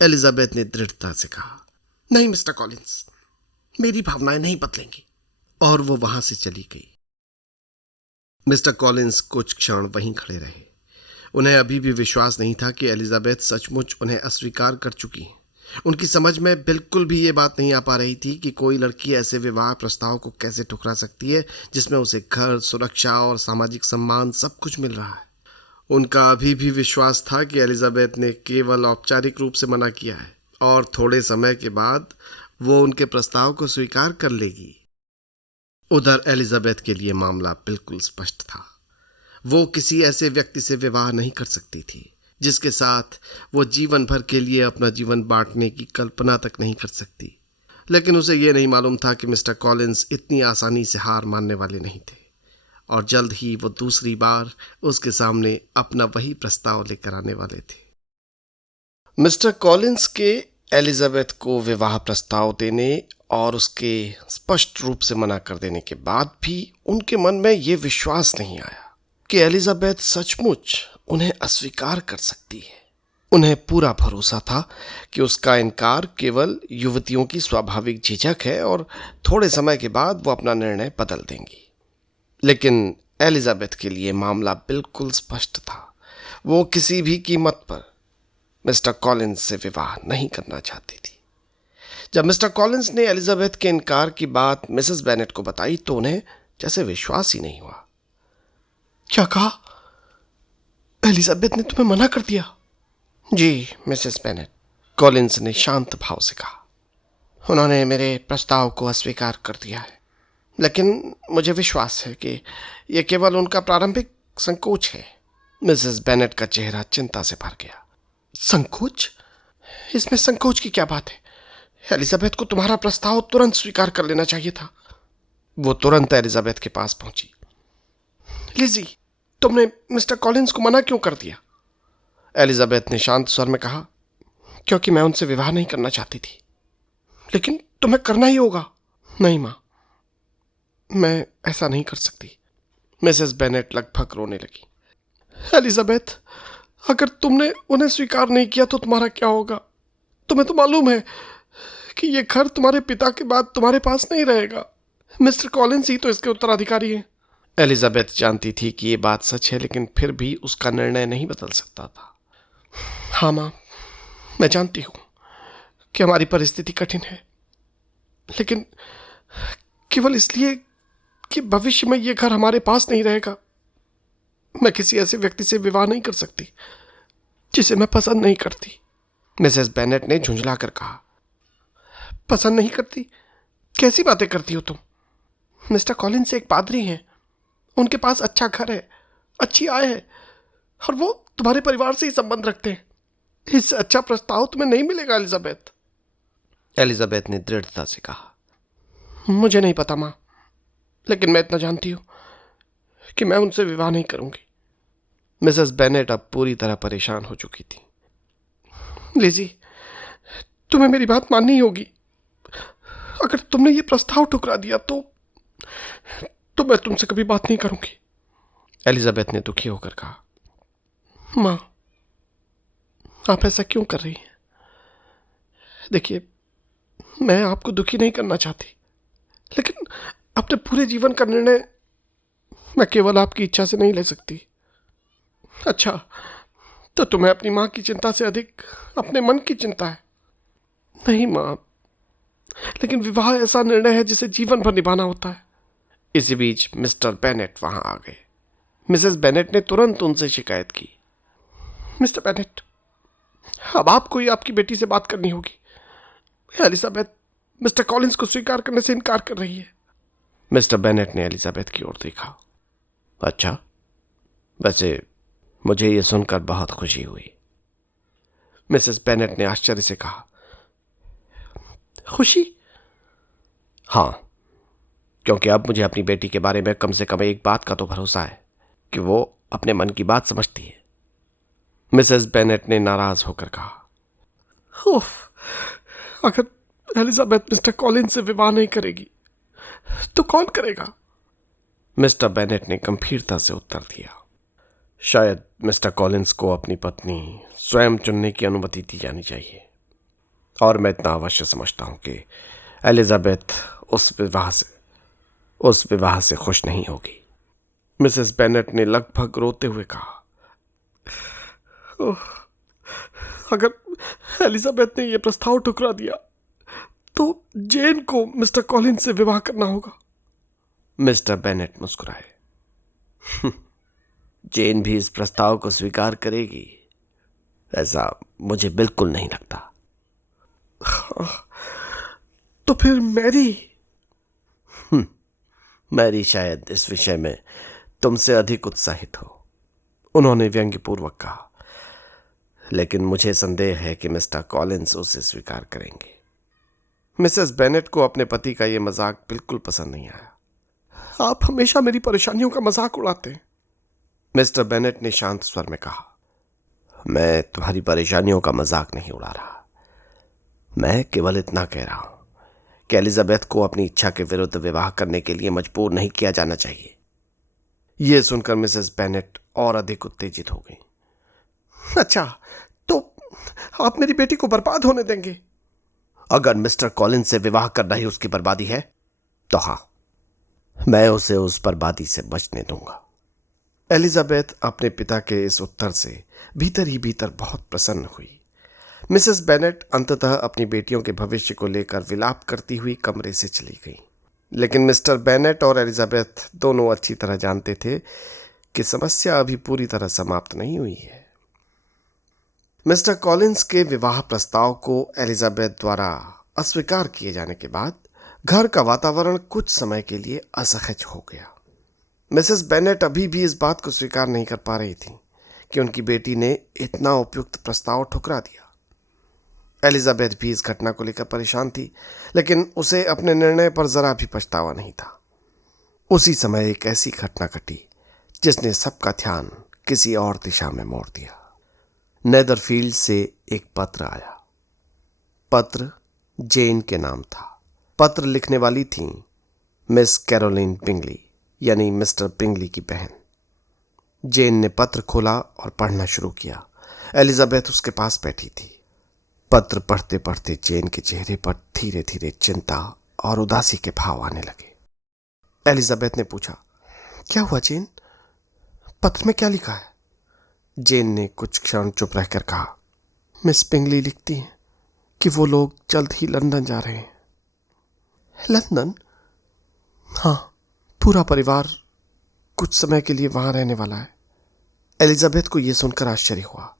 एलिजाबेथ ने दृढ़ता से कहा, नहीं मिस्टर कॉलिंस, मेरी भावनाएं नहीं बदलेंगी। और वो वहां से चली गई। मिस्टर कॉलिंस कुछ क्षण वहीं खड़े रहे। उन्हें अभी भी विश्वास नहीं था कि एलिजाबेथ सचमुच उन्हें अस्वीकार कर चुकी है। उनकी समझ में बिल्कुल भी ये बात नहीं आ पा रही थी कि कोई लड़की ऐसे विवाह प्रस्ताव को कैसे ठुकरा सकती है जिसमें उसे घर, सुरक्षा और सामाजिक सम्मान सब कुछ मिल रहा है। उनका अभी भी विश्वास था कि एलिजाबेथ ने केवल औपचारिक रूप से मना किया है और थोड़े समय के बाद वो उनके प्रस्ताव को स्वीकार कर लेगी। उधर एलिजाबेथ के लिए मामला बिल्कुल स्पष्ट था। वो किसी ऐसे व्यक्ति से विवाह नहीं कर सकती थी जिसके साथ वो जीवन भर के लिए अपना जीवन बांटने की कल्पना तक नहीं कर सकती। लेकिन उसे यह नहीं मालूम था कि मिस्टर कॉलिंस इतनी आसानी से हार मानने वाले नहीं थे और जल्द ही वो दूसरी बार उसके सामने अपना वही प्रस्ताव लेकर आने वाले थे। मिस्टर कॉलिंस के एलिजाबेथ को विवाह प्रस्ताव देने और उसके स्पष्ट रूप से मना कर देने के बाद भी उनके मन में यह विश्वास नहीं आया कि एलिजाबेथ सचमुच उन्हें अस्वीकार कर सकती है। उन्हें पूरा भरोसा था कि उसका इनकार केवल युवतियों की स्वाभाविक झिझक है और थोड़े समय के बाद वो अपना निर्णय बदल देंगी। लेकिन एलिजाबेथ के लिए मामला बिल्कुल स्पष्ट था। वो किसी भी कीमत पर मिस्टर कॉलिंस से विवाह नहीं करना चाहती थी। जब मिस्टर कॉलिंस ने एलिजाबेथ के इनकार की बात मिसेस बेनेट को बताई तो उन्हें जैसे विश्वास ही नहीं हुआ। क्या कहा? एलिजाबेथ ने तुम्हें मना कर दिया? जी मिसेस बेनेट, कॉलिंस ने शांत भाव से कहा। उन्होंने मेरे प्रस्ताव को अस्वीकार कर दिया है, लेकिन मुझे विश्वास है कि यह केवल उनका प्रारंभिक संकोच है। मिसेस बेनेट का चेहरा चिंता से भर गया। संकोच? इसमें संकोच की क्या बात है? एलिजाबेथ को तुम्हारा प्रस्ताव तुरंत स्वीकार कर लेना चाहिए था। वो तुरंत एलिजाबेथ के पास पहुंची। लिजी, तुमने मिस्टर कॉलिंस को मना क्यों कर दिया? एलिजाबेथ ने शांत स्वर में कहा, क्योंकि मैं उनसे विवाह नहीं करना चाहती थी। लेकिन तुम्हें करना ही होगा। नहीं मां, मैं ऐसा नहीं कर सकती। मिसेस बेनेट लगभग रोने लगी। एलिजाबेथ, अगर तुमने उन्हें स्वीकार नहीं किया तो तुम्हारा क्या होगा? तुम्हें तो मालूम है कि यह घर तुम्हारे पिता के बाद तुम्हारे पास नहीं रहेगा। मिस्टर कॉलिंस ही तो इसके उत्तराधिकारी हैं। एलिजाबेथ जानती थी कि यह बात सच है, लेकिन फिर भी उसका निर्णय नहीं बदल सकता था। हाँ मां, मैं जानती हूं कि हमारी परिस्थिति कठिन है, लेकिन केवल इसलिए कि भविष्य में यह घर हमारे पास नहीं रहेगा, मैं किसी ऐसे व्यक्ति से विवाह नहीं कर सकती जिसे मैं पसंद नहीं करती। मिसेस बेनेट ने झुंझला कर कहा। पसंद नहीं करती? कैसी बातें करती हो तुम? मिस्टर कॉलिंस एक पादरी हैं, उनके पास अच्छा घर है, अच्छी आय है, और वो तुम्हारे परिवार से ही संबंध रखते हैं। इससे अच्छा प्रस्ताव तुम्हें नहीं मिलेगा एलिजाबेथ। एलिजाबेथ ने दृढ़ता से कहा। मुझे नहीं पता मां, लेकिन मैं इतना जानती हूं कि मैं उनसे विवाह नहीं करूंगी। मिसेस बेनेट अब पूरी तरह परेशान हो चुकी थी। लिजी, तुम्हें मेरी बात माननी होगी। अगर तुमने ये प्रस्ताव ठुकरा दिया तो मैं तुमसे कभी बात नहीं करूंगी। एलिजाबेथ ने दुखी होकर कहा। मां, आप ऐसा क्यों कर रही हैं? देखिए, मैं आपको दुखी नहीं करना चाहती, लेकिन अपने पूरे जीवन का निर्णय मैं केवल आपकी इच्छा से नहीं ले सकती। अच्छा, तो तुम्हें अपनी मां की चिंता से अधिक अपने मन की चिंता है। नहीं मां, लेकिन विवाह ऐसा निर्णय है जिसे जीवन भर निभाना होता है। इसी बीच मिस्टर बेनेट वहां आ गए। मिसेस बेनेट ने तुरंत उनसे शिकायत की। मिस्टर बेनेट, अब आपको ही आपकी बेटी से बात करनी होगी। एलिजाबेथ मिस्टर कॉलिंस को स्वीकार करने से इनकार कर रही है। मिस्टर बेनेट ने एलिजाबेथ की ओर देखा। अच्छा, वैसे मुझे यह सुनकर बहुत खुशी हुई। मिसेस बेनेट ने आश्चर्य से कहा। खुशी? हां, क्योंकि अब मुझे अपनी बेटी के बारे में कम से कम एक बात का तो भरोसा है कि वो अपने मन की बात समझती है। मिसेस बेनेट ने नाराज होकर कहा। उफ, अगर एलिजाबेथ मिस्टर कॉलिंस से विवाह नहीं करेगी तो कौन करेगा? मिस्टर बेनेट ने गंभीरता से उत्तर दिया। शायद मिस्टर कॉलिंस को अपनी पत्नी स्वयं चुनने की अनुमति दी जानी चाहिए, और मैं इतना अवश्य समझता हूं कि एलिजाबेथ उस विवाह से खुश नहीं होगी। मिसेस बेनेट ने लगभग रोते हुए कहा। अगर एलिजाबेथ ने यह प्रस्ताव ठुकरा दिया तो जेन को मिस्टर कॉलिंस से विवाह करना होगा। मिस्टर बेनेट मुस्कुराए। जेन भी इस प्रस्ताव को स्वीकार करेगी, ऐसा मुझे बिल्कुल नहीं लगता। तो फिर मैरी शायद इस विषय में तुमसे अधिक उत्साहित हो, उन्होंने व्यंग्यपूर्वक कहा। लेकिन मुझे संदेह है कि मिस्टर कॉलिंस उसे स्वीकार करेंगे। मिसेस बेनेट को अपने पति का यह मजाक बिल्कुल पसंद नहीं आया। आप हमेशा मेरी परेशानियों का मजाक उड़ाते हैं, मिस्टर बेनेट ने शांत स्वर में कहा। मैं तुम्हारी परेशानियों का मजाक नहीं उड़ा रहा, मैं केवल इतना कह रहा हूं कि एलिजाबेथ को अपनी इच्छा के विरुद्ध विवाह करने के लिए मजबूर नहीं किया जाना चाहिए। यह सुनकर मिसेस बेनेट और अधिक उत्तेजित हो गई। अच्छा, तो आप मेरी बेटी को बर्बाद होने देंगे? अगर मिस्टर कॉलिंस से विवाह करना ही उसकी बर्बादी है तो हां, मैं उसे उस बर्बादी से बचने दूंगा। एलिजाबेथ अपने पिता के इस उत्तर से भीतर ही भीतर बहुत प्रसन्न हुई। मिसेस बेनेट अंततः अपनी बेटियों के भविष्य को लेकर विलाप करती हुई कमरे से चली गई। लेकिन मिस्टर बेनेट और एलिजाबेथ दोनों अच्छी तरह जानते थे कि समस्या अभी पूरी तरह समाप्त नहीं हुई है। मिस्टर कॉलिंस के विवाह प्रस्ताव को एलिजाबेथ द्वारा अस्वीकार किए जाने के बाद घर का वातावरण कुछ समय के लिए असहज हो गया। मिसेस बेनेट अभी भी इस बात को स्वीकार नहीं कर पा रही थी कि उनकी बेटी ने इतना उपयुक्त प्रस्ताव ठुकरा दिया। एलिजाबेथ भी इस घटना को लेकर परेशान थी, लेकिन उसे अपने निर्णय पर जरा भी पछतावा नहीं था। उसी समय एक ऐसी घटना घटी जिसने सबका ध्यान किसी और दिशा में मोड़ दिया। नेदरफील्ड से एक पत्र आया। पत्र जेन के नाम था। पत्र लिखने वाली थी मिस कैरोलिन बिंगली, यानी मिस्टर बिंगली की बहन। जेन ने पत्र खोला और पढ़ना शुरू किया। एलिजाबेथ उसके पास बैठी थी। पत्र पढ़ते पढ़ते जेन के चेहरे पर धीरे धीरे चिंता और उदासी के भाव आने लगे। एलिजाबेथ ने पूछा, क्या हुआ जेन? पत्र में क्या लिखा है? जेन ने कुछ क्षण चुप रहकर कहा, मिस बिंगली लिखती हैं कि वो लोग जल्द ही लंदन जा रहे हैं। लंदन? हाँ, पूरा परिवार कुछ समय के लिए वहां रहने वाला है। एलिजाबेथ को यह सुनकर आश्चर्य हुआ।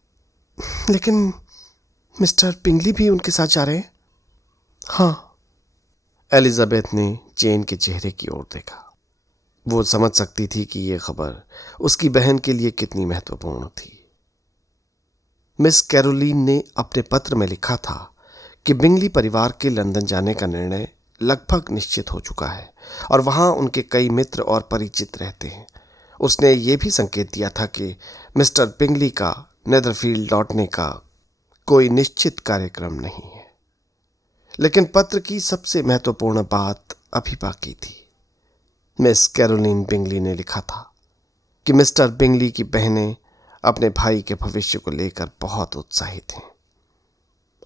लेकिन मिस्टर बिंगली भी उनके साथ जा रहे हैं? हाँ। एलिजाबेथ ने जेन के चेहरे की ओर देखा। वो समझ सकती थी कि यह खबर उसकी बहन के लिए कितनी महत्वपूर्ण थी। मिस कैरोलिन ने अपने पत्र में लिखा था कि बिंगली परिवार के लंदन जाने का निर्णय लगभग निश्चित हो चुका है और वहां उनके कई मित्र और परिचित रहते हैं। उसने ये भी संकेत दिया था कि मिस्टर बिंगली का नेदरफील्ड लौटने का कोई निश्चित कार्यक्रम नहीं है। लेकिन पत्र की सबसे महत्वपूर्ण बात अभी बाकी थी। मिस कैरोलिन बिंगली ने लिखा था कि मिस्टर बिंगली की बहनें अपने भाई के भविष्य को लेकर बहुत उत्साहित हैं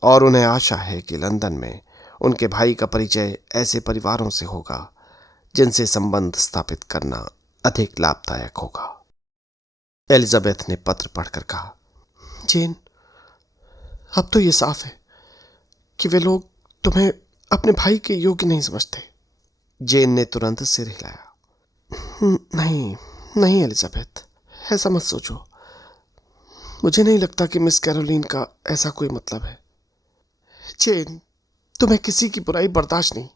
और उन्हें आशा है कि लंदन में उनके भाई का परिचय ऐसे परिवारों से होगा जिनसे संबंध स्थापित करना अधिक लाभदायक होगा। एलिजाबेथ ने पत्र पढ़कर कहा, जेन, अब तो ये साफ है कि वे लोग तुम्हें अपने भाई के योग्य नहीं समझते। जेन ने तुरंत सिर हिलाया। नहीं नहीं एलिजाबेथ, ऐसा मत सोचो। मुझे नहीं लगता कि मिस कैरोलिन का ऐसा कोई मतलब है। जेन, तुम्हें किसी की बुराई बर्दाश्त नहीं।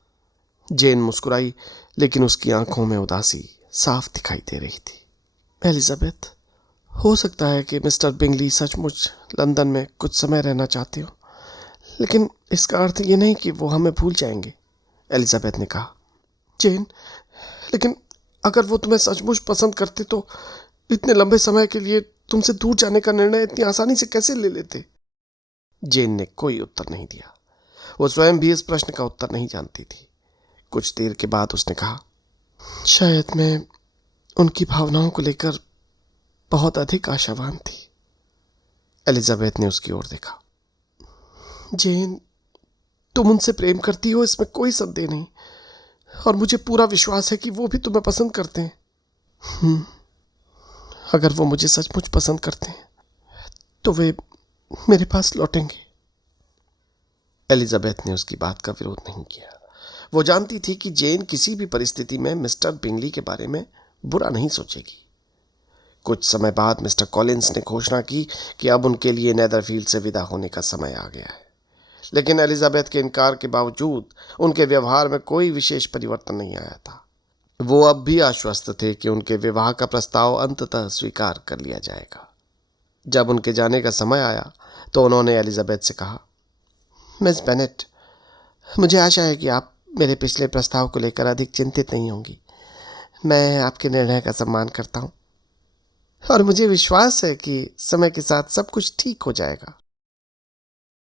जेन मुस्कुराई, लेकिन उसकी आंखों में उदासी साफ दिखाई दे रही थी। एलिजाबेथ, हो सकता है कि मिस्टर बिंगली सचमुच लंदन में कुछ समय रहना चाहते हो, लेकिन इसका अर्थ ये नहीं कि वो हमें भूल जाएंगे। एलिजाबेथ ने कहा। जेन, लेकिन अगर वो तुम्हें सचमुच पसंद करते तो इतने लंबे समय के लिए तुमसे दूर जाने का निर्णय इतनी आसानी से कैसे ले लेते? जेन ने कोई उत्तर नहीं दिया। वो स्वयं भी इस प्रश्न का उत्तर नहीं जानती थी। कुछ देर के बाद उसने कहा, शायद मैं उनकी भावनाओं को लेकर बहुत अधिक आशावान थी। एलिजाबेथ ने उसकी ओर देखा। जेन, तुम उनसे प्रेम करती हो, इसमें कोई संदेह नहीं, और मुझे पूरा विश्वास है कि वो भी तुम्हें पसंद करते हैं। अगर वो मुझे सचमुच पसंद करते हैं तो वे मेरे पास लौटेंगे। एलिजाबेथ ने उसकी बात का विरोध नहीं किया। वो जानती थी कि जेन किसी भी परिस्थिति में मिस्टर बिंगली के बारे में बुरा नहीं सोचेगी। कुछ समय बाद मिस्टर कॉलिंस ने घोषणा की कि अब उनके लिए नेदरफील्ड से विदा होने का समय आ गया है। लेकिन एलिजाबेथ के इनकार के बावजूद उनके व्यवहार में कोई विशेष परिवर्तन नहीं आया था। वो अब भी आश्वस्त थे कि उनके विवाह का प्रस्ताव अंततः स्वीकार कर लिया जाएगा। जब उनके जाने का समय आया तो उन्होंने एलिजाबेथ से कहा, मिस बेनेट, मुझे आशा है कि आप मेरे पिछले प्रस्ताव को लेकर अधिक चिंतित नहीं होंगी। मैं आपके निर्णय का सम्मान करता हूँ और मुझे विश्वास है कि समय के साथ सब कुछ ठीक हो जाएगा।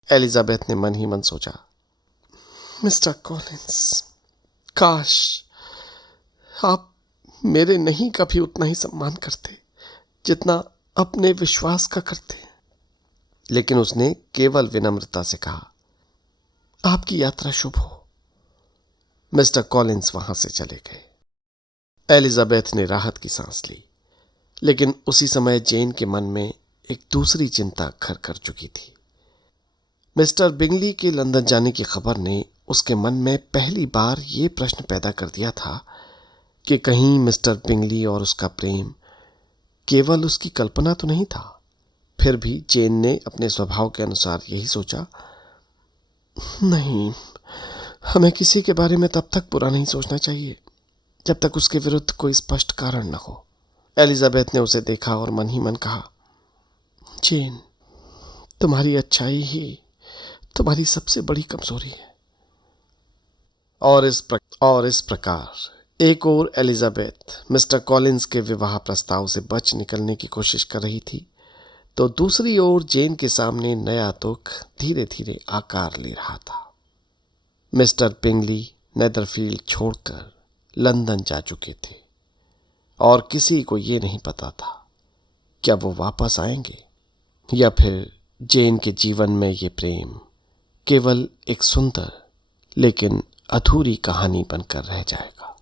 एलिजाबेथ ने मन ही मन सोचा, मिस्टर कॉलिंस, काश आप मेरे नहीं का भी उतना ही सम्मान करते जितना अपने विश्वास का करते। लेकिन उसने केवल विनम्रता से कहा, आपकी यात्रा शुभ हो। मिस्टर कॉलिंस वहां से चले गए। एलिजाबेथ ने राहत की सांस ली, लेकिन उसी समय जेन के मन में एक दूसरी चिंता घर कर चुकी थी। मिस्टर बिंगली के लंदन जाने की खबर ने उसके मन में पहली बार ये प्रश्न पैदा कर दिया था कि कहीं मिस्टर बिंगली और उसका प्रेम केवल उसकी कल्पना तो नहीं था। फिर भी जेन ने अपने स्वभाव के अनुसार यही सोचा, नहीं, हमें किसी के बारे में तब तक बुरा नहीं सोचना चाहिए जब तक उसके विरुद्ध कोई स्पष्ट कारण न हो। एलिजाबेथ ने उसे देखा और मन ही मन कहा, जेन, तुम्हारी अच्छाई ही तुम्हारी सबसे बड़ी कमजोरी है। और इस प्रकार एक और एलिजाबेथ मिस्टर कॉलिंस के विवाह प्रस्ताव से बच निकलने की कोशिश कर रही थी, तो दूसरी ओर जेन के सामने नया दुख धीरे धीरे आकार ले रहा था। मिस्टर पिंगली नेदरफील्ड छोड़कर लंदन जा चुके थे और किसी को ये नहीं पता था क्या वो वापस आएंगे या फिर जेन के जीवन में ये प्रेम केवल एक सुंदर लेकिन अधूरी कहानी बनकर रह जाएगा।